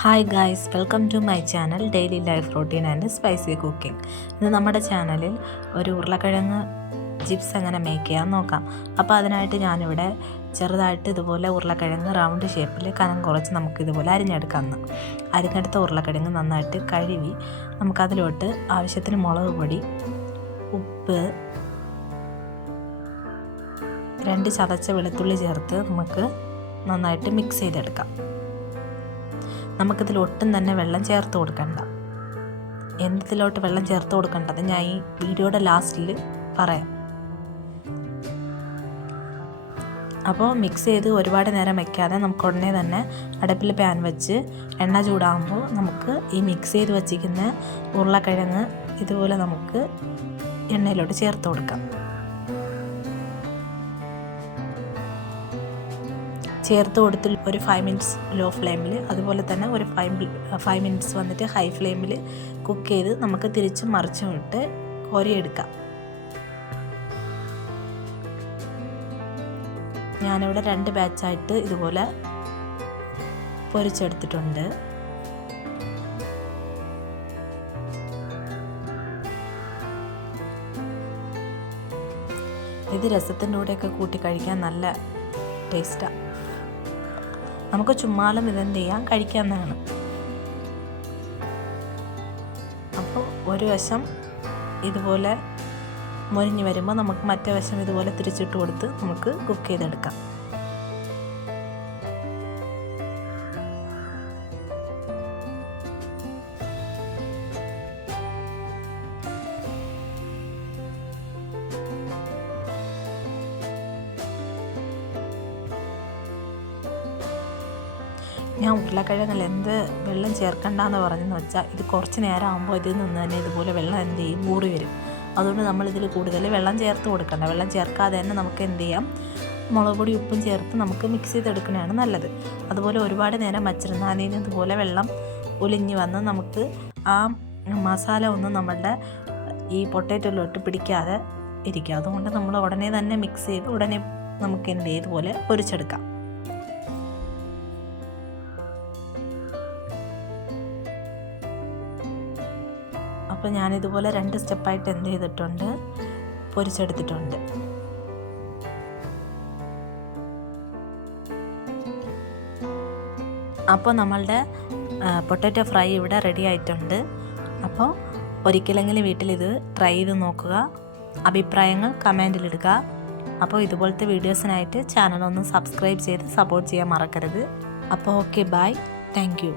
Hi guys, welcome to my channel daily life routine and spicy cooking. ഇന്ന് നമ്മുടെ ചാനലിൽ ഒരു ഉരുളക്കിഴങ്ങ് ചിപ്സ് എങ്ങനെ മേക്ക് ചെയ്യാൻ നോക്കാം. അപ്പോൾ അതിനായിട്ട് ഞാനിവിടെ ചെറുതായിട്ട് ഇതുപോലെ ഉരുളക്കിഴങ്ങ് റൗണ്ട് ഷേപ്പിൽ കനം കുറച്ച് നമുക്കിതുപോലെ അരിഞ്ഞെടുക്കാം. അരിഞ്ഞെടുത്ത ഉരുളക്കിഴങ്ങ് നന്നായിട്ട് കഴുകി നമുക്കതിലോട്ട് ആവശ്യത്തിന് മുളക് പൊടി, ഉപ്പ്, 2 ചതച്ച വെളുത്തുള്ളി ചേർത്ത് നമുക്ക് നന്നായിട്ട് മിക്സ് ചെയ്തെടുക്കാം. നമുക്കിതിൽ ഒട്ടും തന്നെ വെള്ളം ചേർത്ത് കൊടുക്കണ്ട. എന്തിലോട്ട് വെള്ളം ചേർത്ത് കൊടുക്കേണ്ടത് ഞാൻ ഈ വീഡിയോയുടെ ലാസ്റ്റിൽ പറയാം. അപ്പോൾ മിക്സ് ചെയ്ത് ഒരുപാട് നേരം വയ്ക്കാതെ നമുക്ക് ഉടനെ തന്നെ അടുപ്പിൽ പാൻ വെച്ച് എണ്ണ ചൂടാകുമ്പോൾ നമുക്ക് ഈ മിക്സ് ചെയ്ത് വച്ചിരിക്കുന്ന ഉരുളക്കിഴങ്ങ് ഇതുപോലെ നമുക്ക് എണ്ണയിലോട്ട് ചേർത്ത് കൊടുക്കാം. ചേർത്ത് കൊടുത്ത് ഒരു 5 മിനിറ്റ്സ് ലോ ഫ്ലെയിമിൽ, അതുപോലെ തന്നെ ഒരു 5 മിനിറ്റ്സ് വന്നിട്ട് ഹൈ ഫ്ലെയിമിൽ കുക്ക് ചെയ്ത് നമുക്ക് തിരിച്ചും മറിച്ചും ഇട്ട് കോരിയെടുക്കാം. ഞാനിവിടെ 2 ബാച്ചായിട്ട് ഇതുപോലെ പൊരിച്ചെടുത്തിട്ടുണ്ട്. ഇത് രസത്തിൻ്റെ കൂടെയൊക്കെ കൂട്ടി കഴിക്കാൻ നല്ല ടേസ്റ്റാണ്. നമുക്ക് ചുമ്മാലും ഇതെന്ത് ചെയ്യാം, കഴിക്കാവുന്നതാണ്. അപ്പോൾ ഒരു വശം ഇതുപോലെ മൊരിഞ്ഞ് വരുമ്പോൾ നമുക്ക് മറ്റേ വശം ഇതുപോലെ തിരിച്ചിട്ട് കൊടുത്ത് നമുക്ക് കുക്ക് ചെയ്തെടുക്കാം. ഞാൻ ഉരുളക്കിഴങ്ങിൽ എന്ത് വെള്ളം ചേർക്കണ്ടെന്ന് പറഞ്ഞെന്ന് വെച്ചാൽ, ഇത് കുറച്ച് നേരം ആകുമ്പോൾ ഇതിൽ നിന്ന് തന്നെ ഇതുപോലെ വെള്ളം എന്ത് ചെയ്യും, ഊറി വരും. അതുകൊണ്ട് നമ്മളിതിൽ കൂടുതൽ വെള്ളം ചേർത്ത് കൊടുക്കണ്ട. വെള്ളം ചേർക്കാതെ തന്നെ നമുക്ക് എന്ത് ചെയ്യാം, മുളക് പൊടി ഉപ്പും ചേർത്ത് നമുക്ക് മിക്സ് ചെയ്തെടുക്കുന്നതാണ് നല്ലത്. അതുപോലെ ഒരുപാട് നേരം വച്ചിരുന്നാൽ അതിൽ നിന്ന് ഇതുപോലെ വെള്ളം ഒലിഞ്ഞ് വന്ന് നമുക്ക് ആ മസാല ഒന്നും നമ്മളുടെ ഈ പൊട്ടാറ്റോയിലോട്ട് പിടിക്കാതെ ഇരിക്കുക. അതുകൊണ്ട് നമ്മൾ ഉടനെ തന്നെ മിക്സ് ചെയ്ത് ഉടനെ നമുക്ക് എന്ത് ചെയ്യും, ഇതുപോലെ പൊരിച്ചെടുക്കാം. അപ്പോൾ ഞാനിതുപോലെ 2 സ്റ്റെപ്പായിട്ട് എന്ത് ചെയ്തിട്ടുണ്ട്, പൊരിച്ചെടുത്തിട്ടുണ്ട്. അപ്പോൾ നമ്മളുടെ പൊട്ടാറ്റോ ഫ്രൈ ഇവിടെ റെഡി ആയിട്ടുണ്ട്. അപ്പോൾ ഒരിക്കലെങ്കിലും വീട്ടിലിത് ട്രൈ ചെയ്ത് നോക്കുക. അഭിപ്രായങ്ങൾ കമൻറ്റിലിടുക. അപ്പോൾ ഇതുപോലത്തെ വീഡിയോസിനായിട്ട് ചാനലൊന്ന് സബ്സ്ക്രൈബ് ചെയ്ത് സപ്പോർട്ട് ചെയ്യാൻ മറക്കരുത്. അപ്പോൾ ഓക്കെ, ബൈ, താങ്ക് യു.